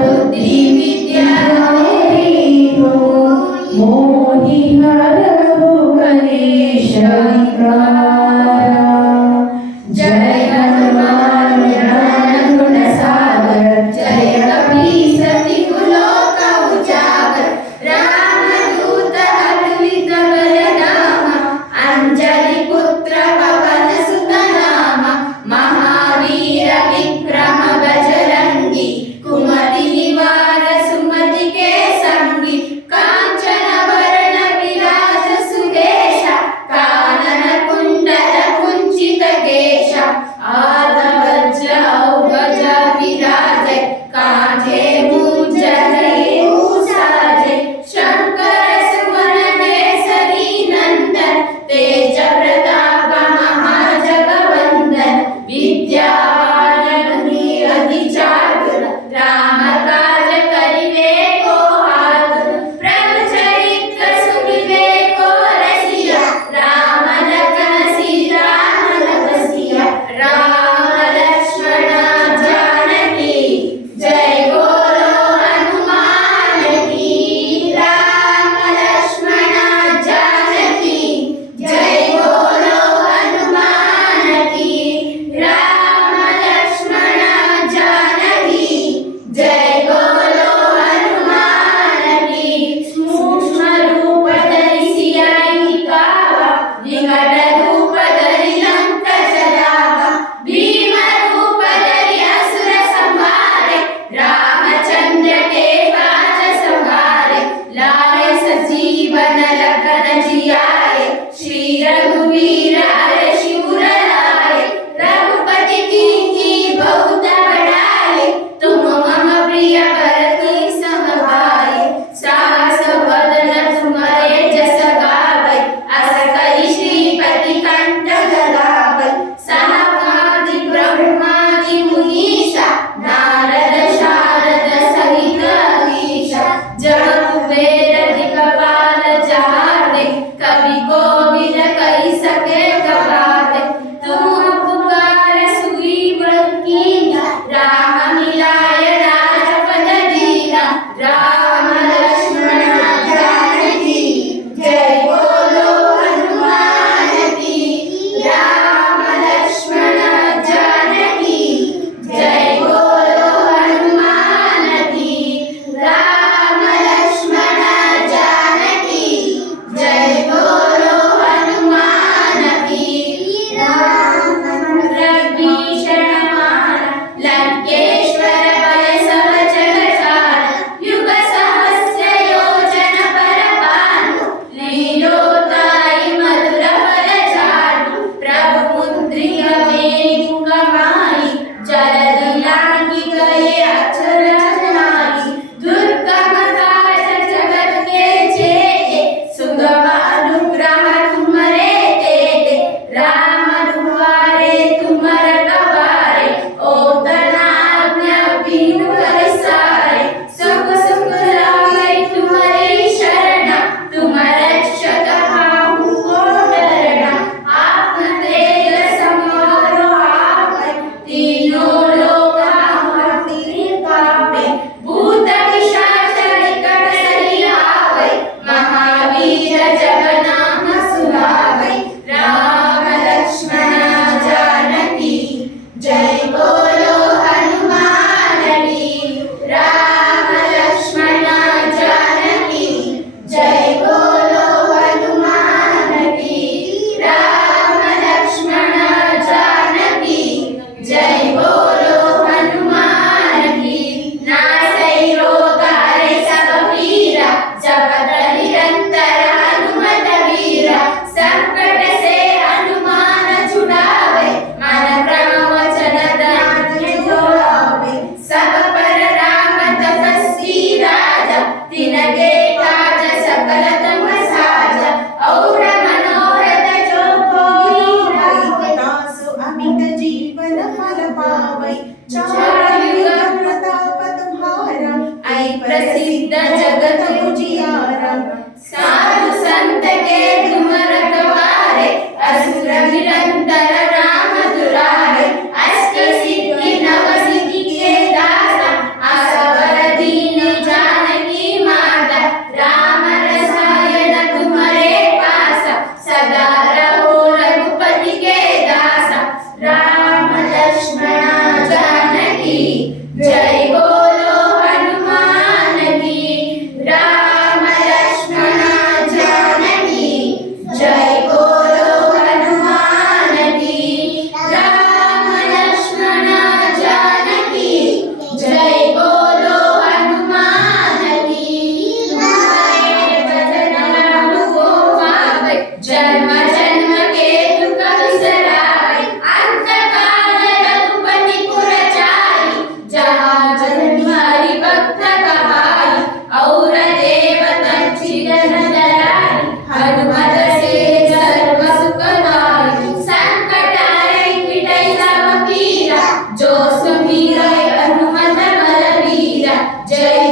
बुद्धि विद्या प्रसिद्ध जगत उजियारा। साधु संत के तुम रखवारे, असुर निरंतर राम दुलारे। अष्ट सिद्धि नव सिद्धि के दाता, असवर दीन जानकी माता। राम रसायन तुम्हारे पासा, सदा रहो रघुपति के दासा। राम लक्ष्मण जानकी जय बोलो हनुमान की। राम लक्ष्मण जानकी जय बोलो हनुमान की। राम लक्ष्मण जानकी जय बोलो हनुमान की। भजन राम को पावै, जन्म जन्म के दुख बिसरावै। अंत काल रघुपति पुर जाई, जहाँ जन्म हरि भक्त कहाई। और देवता चिरन धराई, हनुमत से सर्व सुख नाई। संकट हरै मिटै सब पीरा, जो सुमिरै हनुमत बलबीरा। जय